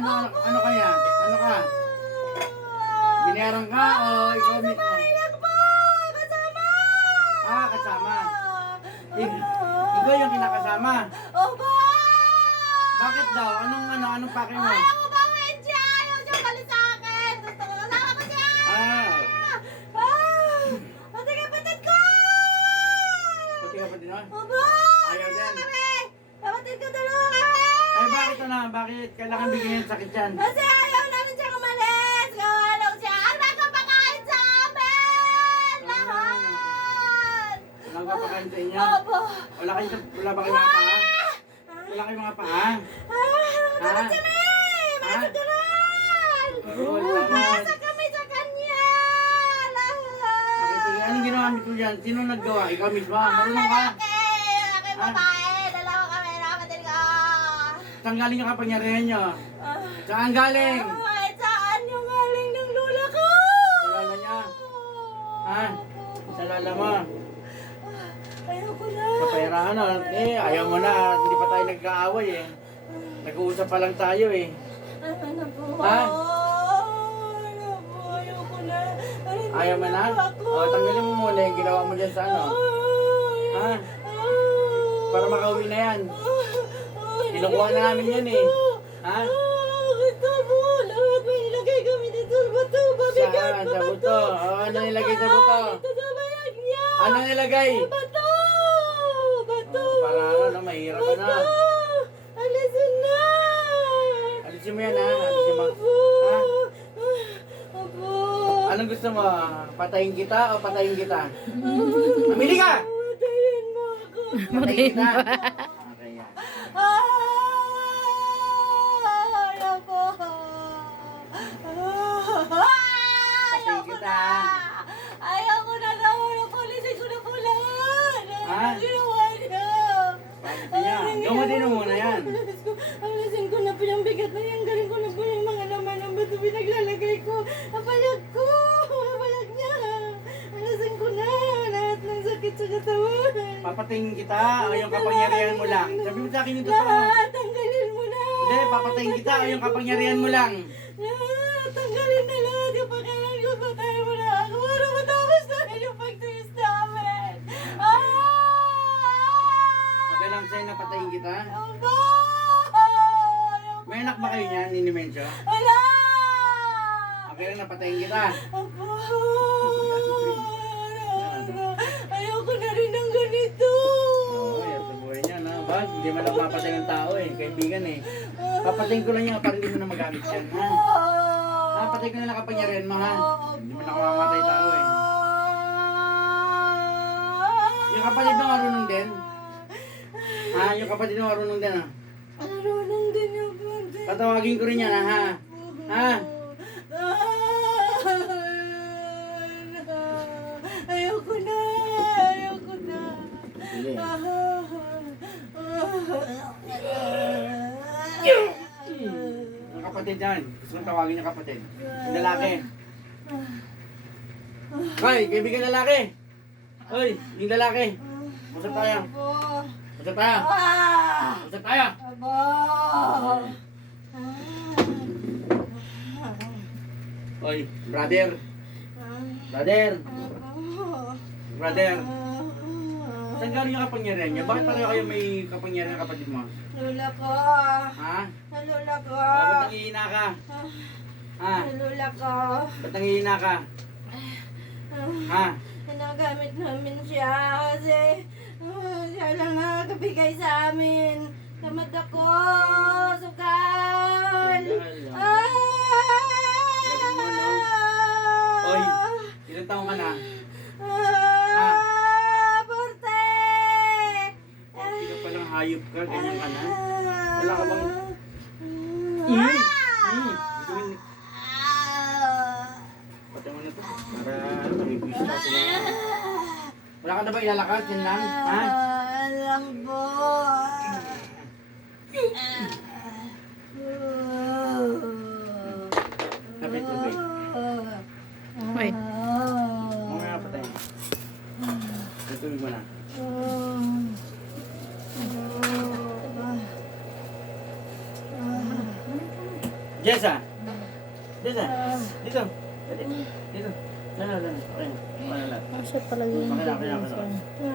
Ano kaya? Ano ka? Binayaran ka o ikaw mismo? Lang po! Kasama! Kasama. Ikaw yung kinakasama. Opo! Bakit daw? Anong pake mo? Ayaw ko bawin siya! Ayaw siya umalis sa akin! Gusto ko kasama ko siya! Pati kapatid ko! Pati kapatid mo? Opo! Ayaw din. Kapatid ko dalawa! Ay, bakit Bakit? Kailangan bigyan ng sakit yan. Kasi ayaw namin siya umalis! Ayaw siya! Ang nagpapakain sa amin! Lahat! Walang papakain sa inyo? Opo! Wala ba kayong mga paa? Wala kayong mga paa? Takot kami! Masok ka rin! Nasa kami sa kanya! Sige, anong ginawa mo yan? Sino naggawa? Ikaw mismo? Marunong ka? Laki babae! Dalawa kami na kapatid ko! Saan galing yung kapangyarihan nyo? Saan galing? Kahit saan yung galing ng lula ko! Sa lala niya? Sa lala mo? Ayoko na! Sa pera ayaw mo na. Hindi pa tayo nagkaaway eh. Nag-uusap pa lang tayo eh. Ano na po? Ha? Ano po? Ayoko na! Ayaw mo na? Tanggalin mo muna yung ginawa mo dyan sa para makauwi na yan. Kinukuha na namin yan eh. Ito po! Lahat may nilagay kami dito sa bato! Babigat Saan? Sa buto? Ano nilagay sa buto? Ito sa bayag niya! Ano nilagay? Bato! Bato! Para mahirap ka na. Alisin na! Alisin mo yan alisin mo. Opo! Anong gusto mo? Patayin kita o patayin kita? Mamili ka! Patayin mo ako! Patayin kita! Okay yan. Ayaw po! Ayaw ko na! Ayaw ko na daw! Polisin ko na po lahat! Ginawa niya! Gamutin mo muna yan. Alisin ko na po yung bigat na yan. Galing ko na po yung mga laman ng bato pinaglalagay ko. Napayag ko! Napayag niya! Alisin ko na! Lahat ng sakit sa katawan! Papatayin kita o yung kapangyarihan mo lang? Sabi mo sa akin yung totoo. Lahat! Tanggalin mo na! Hindi, papatayin kita o yung kapangyarihan mo lang? Lahat! Tanggalin na lahat! Yung pagkailan ko, patayin mo na ako! Para matapos na yung pagtiis namin! Okay lang sa'yo na patayin kita? Aba! May anak ba kayo niyan, Nini Mencho? Wala! Okay lang na patayin kita? Aba! Ayoko na rin ng ganito! Oo, yan sa buhay niya na. Ba? Hindi man lang mapatay ng tao eh, kaibigan eh. Papatayin ko lang yan para hindi mo na magamit yan, ha? Patay ko na lang kapangyarihan mo, ha? Hindi mo na kamamatay tao eh. Yung kapatid mo marunong din? Yung kapatid mo marunong din, ha? Marunong din yung pwede. Patawagin ko rin yan, ha? Ayoko na! Ayoko na! Sige. Yung kapatid yan. Gusto kong tawagin yung kapatid. Yung lalaki. Hoy, kaibigan lalaki! Hoy, yung lalaki! Usap tayo. Usap tayo. Usap tayo. Hoy, brother. Brother. Brother. Saan galing yung kapangyarihan niya? Bakit pareho kayo may kapangyarihan ng kapatid mo? Lula ko. Lula ko. Ba't nangihina ka? Lula ko. Ba't nangihina ka? Ginagamit namin siya kasi siya lang nakakabigay sa amin. Tamad ako. Sukal. Galing mo, no? Hoy, ilang taong ka na? Porte! Hindi ka palang hayop ka, ganyan ka na. Wala ka bang... Patay mo na to. Para mamibis na sila. Wala ka na ba ilalakad? Yan lang? Lang po. Kapit tubig. Hoy. Mamaya patay. Tubig mo na. Jessa! Jessa! Dito! Dito! Dito! Dito! Okay na. Okay na lahat. Siya talaga yung Okay na, okay na, okay na. siya.